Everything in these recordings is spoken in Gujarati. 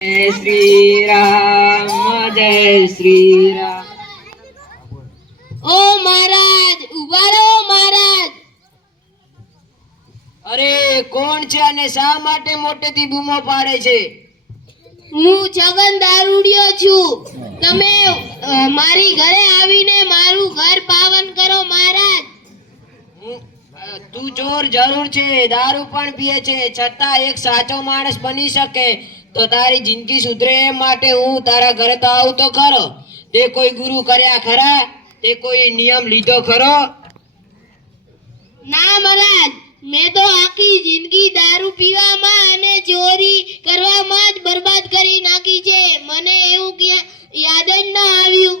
जय श्री राम जय श्री राम। ओ महाराज उभા રહો महाराज। અરે કોણ છે અને શા માટે મોટેથી બૂમો પાડે છે? હું છગન દારૂડિયો છું। તમે મારી ઘરે આવીને મારું ઘર પાવન કરો महाराज। તું ચોર જરૂર છે, દારૂ પણ પીએ છે, છતાં એક સાચો માણસ બની શકે તો તારી જિંદગી સુધરે એ માટે હું તારા ઘરે તો આવું તો ખરો। તે કોઈ ગુરુ કર્યા ખરા? તે કોઈ નિયમ લીધો ખરો? ના महाराज, મેં તો આખી જિંદગી દારૂ પીવામાં અને ચોરી કરવામાં જ બરબાદ કરી નાખી છે। મને એવું યાદ જ ન આવ્યું।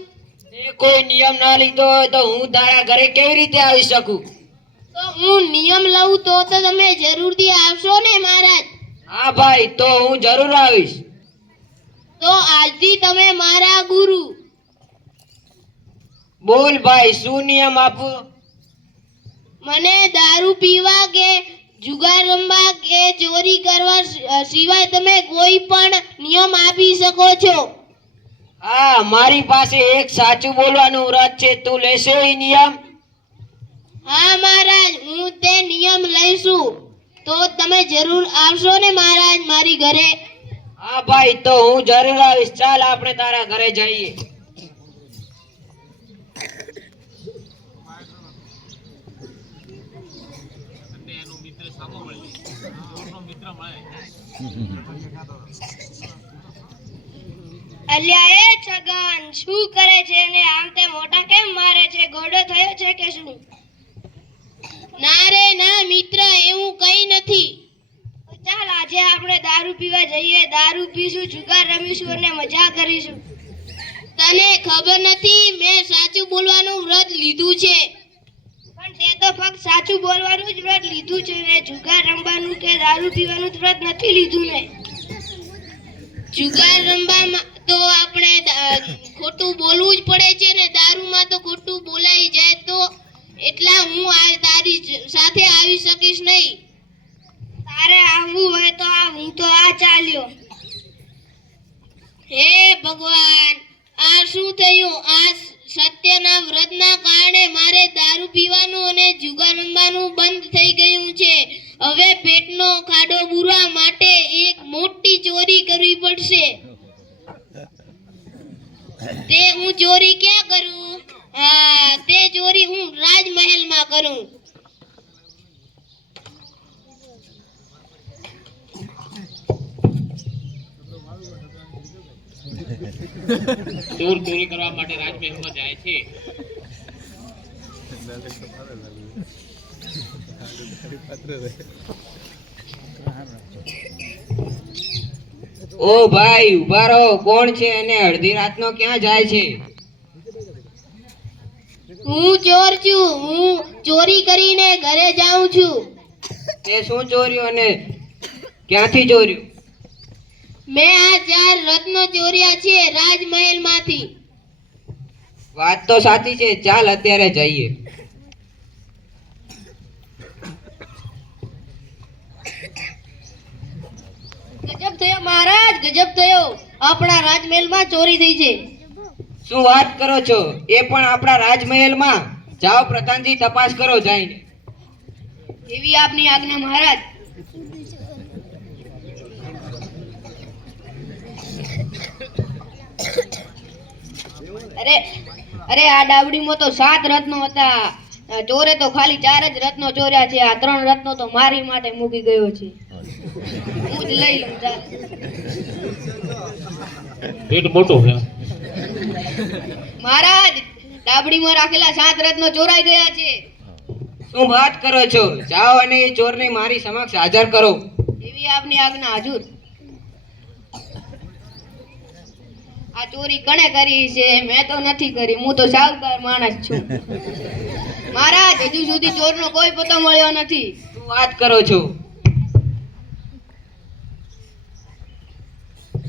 તે કોઈ નિયમ ના લીધો હોય તો હું તારા ઘરે કેવી રીતે આવી શકું? તો હું નિયમ લઉં તો તમે જરૂરથી આવશો ને महाराज? હા ભાઈ, તો હું જરૂર આવીશ। તો આજથી તમે મારા ગુરુ। બોલ ભાઈ, શું નિયમ આપું? મને દારૂ પીવા કે જુગાર રમવા કે ચોરી કરવા સિવાય તમે કોઈ પણ નિયમ આપી શકો છો। હા, મારી પાસે એક સાચું બોલવાનું વ્રત છે, તું લેશે એ નિયમ? હા महाराज, હું તે નિયમ લઈશું। તો તમે જરૂર આવશો ને महाराज મારી ઘરે? હા ભાઈ, તો હું જરૂર આવીશ। ચાલ આપણે તારા ઘરે જઈએ। અલ્યા એ છગન, શું કરે છે ને આમ તે મોટા કેમ મારે છે? ગોડો થયો છે કે શું? ના રે ના મિત્ર, એવું કઈ નથી। ચાલ આજે આપણે દારૂ પીવા જઈએ, દારૂ પીશું, જુગાર રમીશું અને મજા કરીશું। તને ખબર નથી, મેં સાચું બોલવાનું વ્રત લીધું છે। પણ તે તો ફક્ત સાચું બોલવાનું જ વ્રત લીધું છે ને જુગાર રમવાનું કે દારૂ પીવાનું વ્રત નથી લીધું ને। જુગાર રમવામાં તો આપણે ખોટું બોલવું જ પડે છે ને દારૂમાં તો ખોટું બોલાઈ જાય તો એટલા હું તારી સાથે આવી શકીશ નહીં। તારે આવવું હોય તો આ હું તો આ ચાલ્યો। હે ભગવાન, આ શું થયું? આ સત્યના વ્રતના કારણે મારે દારૂ પીવાનું અને જુગાર રમવાનું બંધ થઈ ગયું છે। હવે પેટનો ખાડો પૂરવા માટે એક મોટી ચોરી કરવી પડશે। તે હું ચોરી ક્યાં કરું? હા, તે ચોરી હું રાજમહેલમાં કરું। ચોર ચોરી કરવા માટે રાજમહેલમાં જાય છે। ઓ ભાઈ ઉભા રહો, કોણ છે અને અડધી રાતનો ક્યાં જાય છે? હું ચોર છું, હું ચોરી કરીને ઘરે જાઉં છું। તે શું ચોર્યું અને ક્યાંથી ચોર્યું? મેં આ 4 રત્નો ચોર્યા છે રાજમહેલમાંથી। વાત તો સાચી છે, ચાલ અત્યારે જઈએ। ગજબ થયો મહારાજ, ગજબ થયો। આપણા રાજમહેલમાં ચોરી થઈ છે। શું વાત કરો છો? એ પણ આપણા રાજમહેલમાં? જાઓ પ્રધાનજી, તપાસ કરો જઈને। એવી આપની આજ્ઞા મહારાજ। અરે આ ડાબડીમાં તો 7 રત્નો હતા, ચોરે તો ખાલી 4 જ રત્નો ચોર્યા છે। આ 3 રત્નો તો મારી માટે મૂકી ગયો છે। હું જ લઈ લઉં ચાલ। પેટ મોટું છે। મહારાજ, ડાબડીમાં રાખેલા 7 રત્નો ચોરાઈ ગયા છે। શું વાત કરો છો? જાઓ અને એ ચોરને મારી સમક્ષ હાજર કરો। એવી આપની આજ્ઞા હજુર। આ ચોરી કણે કરી છે? મેં તો નથી કરી, હું તો સાવકાર માણસ છું। મહારાજ, હજુ સુધી ચોરનો કોઈ પતો મળ્યો નથી। શું વાત કરો છો?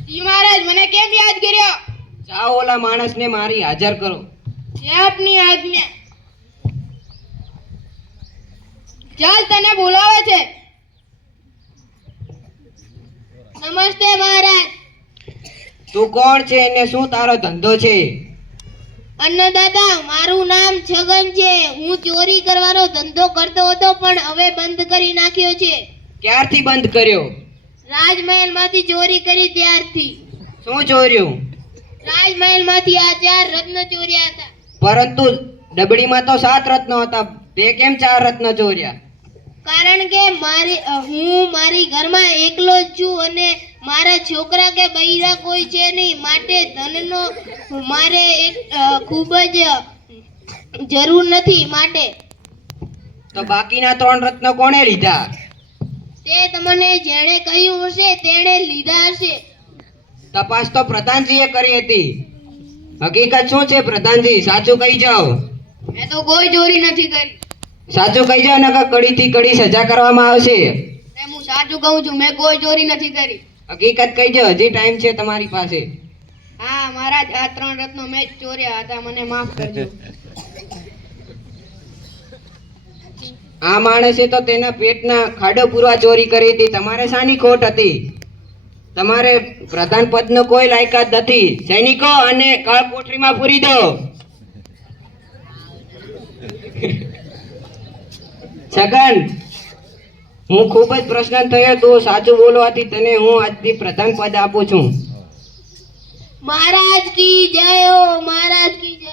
જી મહારાજ, મને કેમ યાદ કર્યો? જાઓ ઓલા માણસને મારી હાજર કરો। જે આપની આજ્ઞા। ચાલ, તને બોલાવે છે। નમસ્તે મહારાજ। તું કોણ છે અને શું તારો ધંધો છે? અન્નદાતા, મારું નામ છગન છે. હું ચોરી કરવાનો ધંધો કરતો હતો પણ હવે બંધ કરી નાખ્યો છે. ક્યારથી બંધ કર્યો? રાજમહેલમાંથી ચોરી કરી ત્યારથી. શું ચોર્યું? રાજમહેલમાંથી આ 4 રત્ન ચોર્યા હતા. પરંતુ ડબડીમાં તો 7 રત્નો હતા, તે કેમ 4 રત્ન ચોર્યા? કારણ કે હું મારી ઘરમાં એકલો જ છું અને મારા છોકરા કે બૈરા કોઈ છે નહીં, માટે ધનનો મારે ખૂબ જ જરૂર નથી. માટે તો બાકીના 3 રત્નો કોણે લીધા? તે તમને જેણે કહ્યું હશે તેણે લીધા હશે. તપાસ તો પ્રધાનજીએ કરી હતી. હકીકત શું છે પ્રધાનજી? સાચું કહી જાઓ. મેં તો કોઈ ચોરી નથી કરી. સાચું કહી જાઓ, નકર કડીથી કડી સજા કરવામાં આવશે. હું સાચું કહું છું, મેં કોઈ ચોરી નથી કરી. હકીકત કહી જાઓ, હજી ટાઈમ છે તમારી પાસે. હા, મારા જ આ 3 રત્નો મેં જ ચોર્યા હતા, મને માફ કરજો. આ માણસે તો તેના પેટના ખાડો પૂરવા ચોરી કરી હતી. તમારે શાની ખોટ હતી? તમારે પ્રધાન પદનો કોઈ લાયકાત નથી. સૈનિકો, અને કાળ કોઠરીમાં પૂરી દો. છગન, હું ખૂબ જ પ્રસન્ન થયો. તું સાચું બોલવાથી તને હું આજથી પ્રધાન પદ આપું છું. મહારાજ કી જય હો, મહારાજ કી જય.